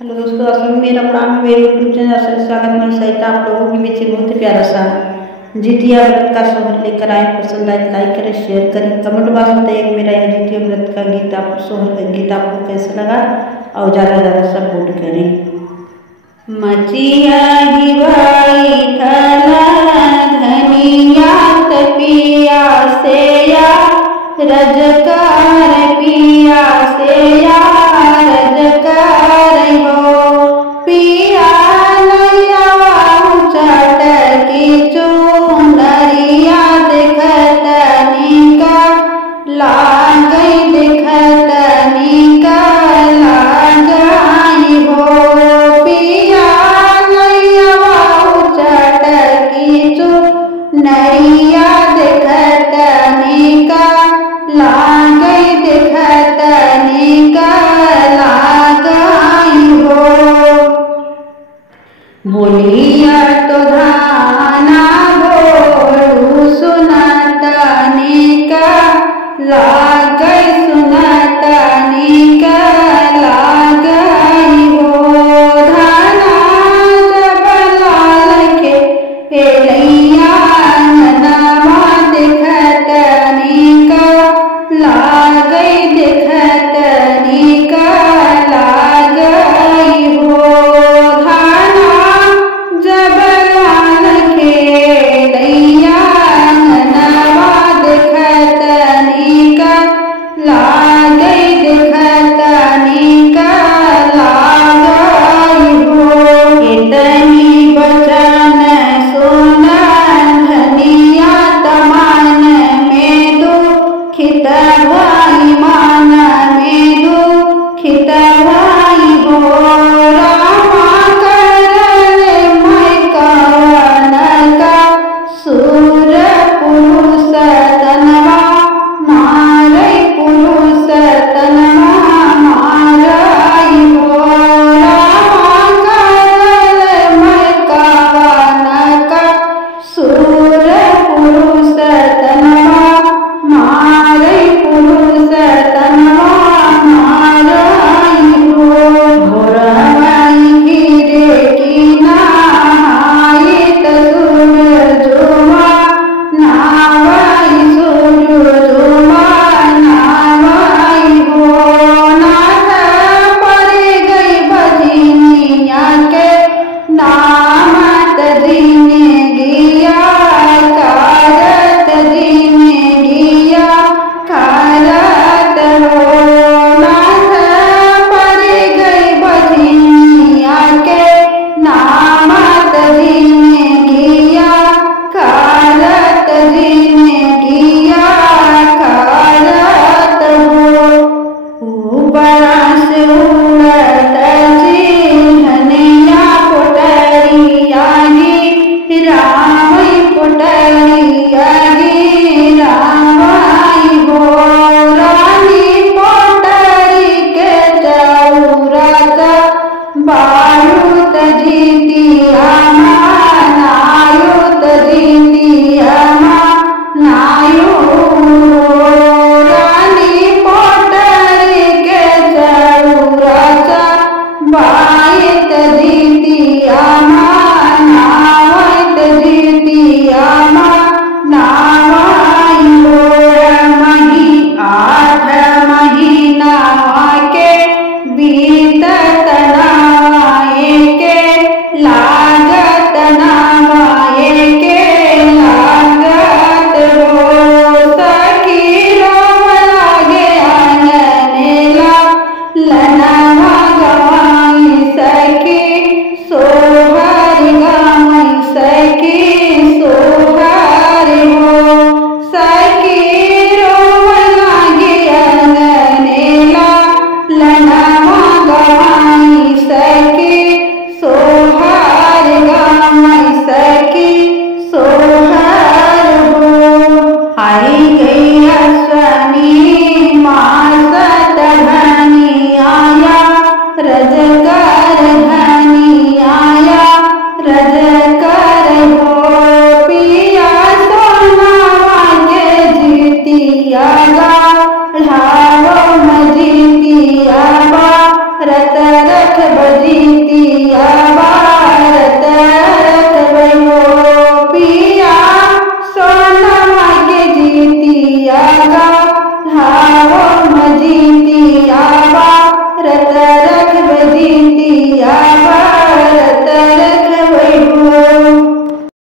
Hello दोस्तों, असल में मेरा पुराना मेरे यूट्यूब चैनल से स्वागत में सहित आप लोगों के बीच बहुत ही प्यारा सा जितिया व्रत का सोहर लेकर आए। पसंद आए लाइक करें, शेयर करें, कमेंट बॉक्स में एक मेरा यह जितिया व्रत का गीत आप सोहर का गीत आपको कैसा लगा और ज़्यादा सपोर्ट करें। मचिया गिवाई ठला धनिया तपिया से या रजकार पिया से या रजकार हो पिया नैया चटकी चुनरिया देखत निका लागई देखत निका लागई हो पिया नैया चटकी चुनरिया देखत निका लागई देखत निका लागई हो बोलिया तो धाना बोलू सुनत निका लागई सुनत निका लागई हो धाना जब लाल के हेलैया नवा देखत निका लागई देखत निका लागई हो धाना जब लाल खेलैया नवा देखत निका लागई देखत निका लागई हो इतनी बचन सुना धनिया तमान में दुखित भाई मान में दुखित भाई हो रामा करल मैं कवन का सूर पुरुष तनवा मारई पुरुष तनवा मारई हो रामा करल मैं कवन का सूर पुरुष तनवा मारई पुरुष तनवा मारई हो भोरवाई गिरे की नहाई सूरजुमा नावाई सूरजुमा नावाई हो नाथ पर गई भजनिया के नामत जीने गिया कारत जीने गिया कारत हो नाथ पर गई भजनिया के नामत जीने गिया कारत जीने गिया कारत हो ऊपरा से उड़त धनिया पुटरिया गी रामई पुटरिया गी रामाई हो रानी पुटरी के चौरत बारूद जीतिया नायुत जीतिया नायु रानी पुटरी के चौरत बाइत जीतिया नावत जीतिया नावाई हो मही 8 महीना के बीतत नावाए के लागत नावाए के लागत हो सखी रोम लागे आंगनेला लनवा गवाई सखी सोहर गवाई सखी सोहर हो सखी रोम लागे आंगनेला लनवा गवाई सखी सोहर गवाई सखी सोहर हो आई गई अश्वनी मास धनी आया रजकर धनी आया रजकर हो पिया सोनावा के जीतिया गा ढावो न जीतिया बा रतन रख बजीतिया भारत रख हो पिया सोनमा के जीतिया गा हाओ मजीतिया